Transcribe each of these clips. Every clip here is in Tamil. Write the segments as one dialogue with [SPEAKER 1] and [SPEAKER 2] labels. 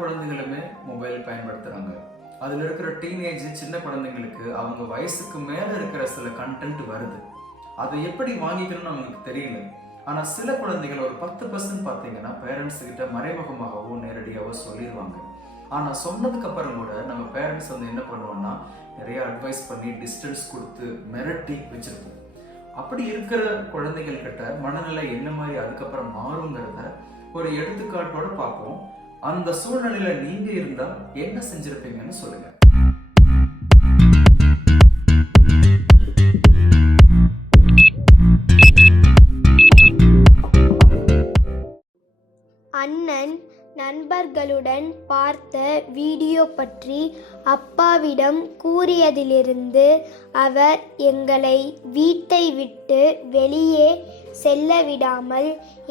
[SPEAKER 1] குழந்தைகளுமே மொபைல் பயன்படுத்துறாங்க. அதுல இருக்கிற டீனேஜ் சின்ன குழந்தைங்களுக்கு அவங்க வயசுக்கு மேல இருக்கிற சில கண்டென்ட் வருது. அதை எப்படி வாங்கிக்கணும்னு அவங்களுக்கு தெரியல. ஆனா சில குழந்தைகள் ஒரு பத்து பர்சன்ட் பார்த்தீங்கன்னா பேரண்ட்ஸ் கிட்ட மறைமுகமாகவோ நேரடியாவோ சொல்லிடுவாங்க ஆனா சொன்னதுக்கு அப்புறம் கூட நம்ம பேரண்ட்ஸ் வந்து என்ன பண்ணுவோம்னா நிறைய அட்வைஸ் பண்ணி டிஸ்டன்ஸ் கொடுத்து மிரட்டி வச்சிருப்போம். அப்படி இருக்கிற குழந்தைகள் கிட்ட மனநிலை என்ன மாதிரி அதுக்கப்புறம் மாறுங்கிறத ஒரு எடுத்துக்காட்டோட பார்ப்போம். அந்த சூழ்நிலையில நீங்க இருந்தா என்ன செஞ்சிருப்பீங்கன்னு சொல்லுங்க.
[SPEAKER 2] நண்பர்களுடன் பார்த்த வீடியோ பற்றி அப்பாவிடம் கூறியதிலிருந்து அவர் எங்களை வீட்டை விட்டு வெளியே செல்ல விடாமல்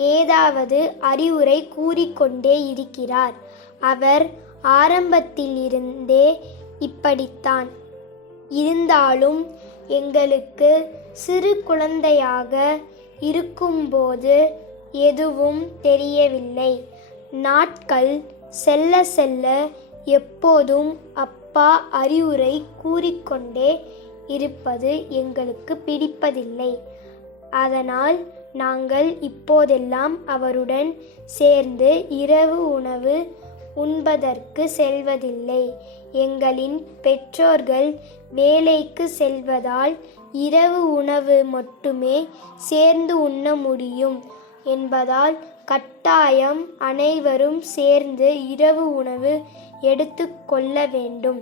[SPEAKER 2] ஏதாவது அறிவுரை கூறிக்கொண்டே இருக்கிறார். அவர் ஆரம்பத்திலிருந்தே இப்படித்தான். இருந்தாலும் எங்களுக்கு சிறு குழந்தையாக இருக்கும்போது எதுவும் தெரியவில்லை. நாட்கள் செல்ல செல்ல எப்போதும் அப்பா அறிவுரை கூறிக்கொண்டே இருப்பது எங்களுக்கு பிடிப்பதில்லை. அதனால் நாங்கள் இப்போதெல்லாம் அவருடன் சேர்ந்து இரவு உணவு உண்பதற்கு செல்வதில்லை. எங்களின் பெற்றோர்கள் வேலைக்கு செல்வதால் இரவு உணவு மட்டுமே சேர்ந்து உண்ண முடியும். என்பதால் கட்டாயம் அனைவரும் சேர்ந்து இரவு உணவு எடுத்து கொள்ள வேண்டும்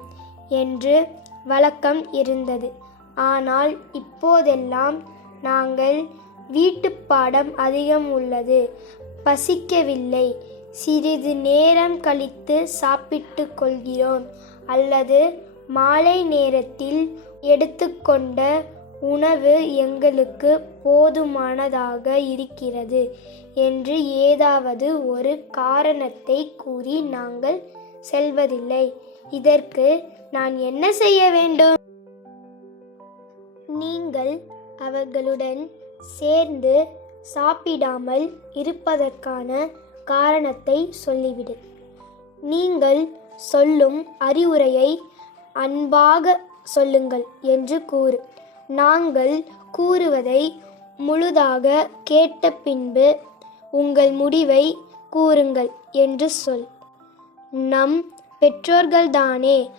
[SPEAKER 2] என்று வழக்கம் இருந்தது. ஆனால் இப்போதெல்லாம் நாங்கள் வீட்டு பாடம் அதிகம் உள்ளது. பசிக்கவில்லை. சிறிது நேரம் கழித்து சாப்பிட்டு கொள்கிறோம். அல்லது மாலை நேரத்தில் எடுத்துக்கொண்ட உணவு எங்களுக்கு போதுமானதாக இருக்கிறது என்று ஏதாவது ஒரு காரணத்தை கூறி நாங்கள் செல்வதில்லை. இதற்கு நான் என்ன செய்ய வேண்டும்? நீங்கள் அவர்களுடன் சேர்ந்து சாப்பிடாமல் இருப்பதற்கான காரணத்தை சொல்லிவிடு. நீங்கள் சொல்லும் அறிவுரையை அன்பாக சொல்லுங்கள் என்று கூறு. நாங்கள் கூறுவதை முழுதாக கேட்ட பின்பு உங்கள் முடிவை கூறுங்கள் என்று சொல். நம் பெற்றோர்கள்தானே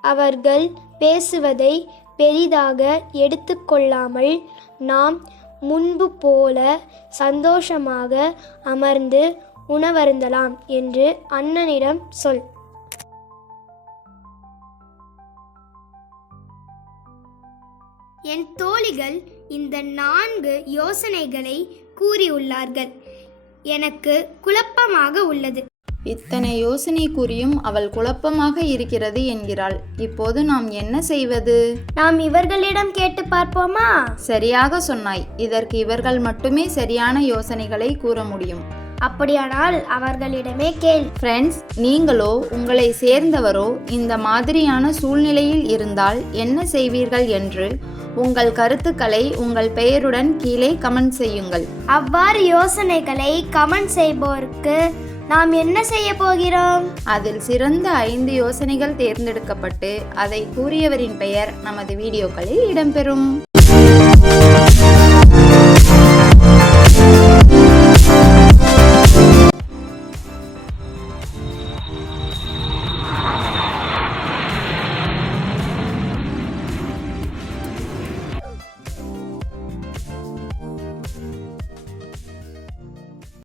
[SPEAKER 2] அவர்கள் பேசுவதை பெரிதாக எடுத்துக்கொள்ளாமல் நாம் முன்பு போல சந்தோஷமாக அமர்ந்து உணவருந்தலாம் என்று அண்ணனிடம் சொல். என் தோழிகள் இந்த நான்கு யோசனைகளை கூறியுள்ளார்கள். எனக்கு குழப்பமாக உள்ளது.
[SPEAKER 3] இத்தனை யோசனை கூறியும் அவள் குழப்பமாக இருக்கிறது என்கிறாள். இப்போது நாம் என்ன செய்வது?
[SPEAKER 2] நாம் இவர்களிடம் கேட்டு பார்ப்போமா?
[SPEAKER 3] சரியாக சொன்னாய். இதற்கு இவர்கள் மட்டுமே சரியான யோசனைகளை கூற முடியும்.
[SPEAKER 2] அப்படியானால் அவர்களிடமே கேள்.
[SPEAKER 3] ஃப்ரெண்ட்ஸ் நீங்களோ உங்களை சேர்ந்தவரோ இந்த மாதிரியான சூழ்நிலையில் இருந்தால் என்ன செய்வீர்கள் என்று உங்கள் கருத்துக்களை உங்கள் பெயருடன் கீழே கமெண்ட் செய்யுங்கள்.
[SPEAKER 2] அவ்வாறு யோசனைகளை கமெண்ட் செய்பவருக்கு நாம் என்ன செய்ய போகிறோம்?
[SPEAKER 3] அதில் சிறந்த ஐந்து யோசனைகள் தேர்ந்தெடுக்கப்பட்டு அதை கூறியவரின் பெயர் நமது வீடியோக்களில் இடம்பெறும்.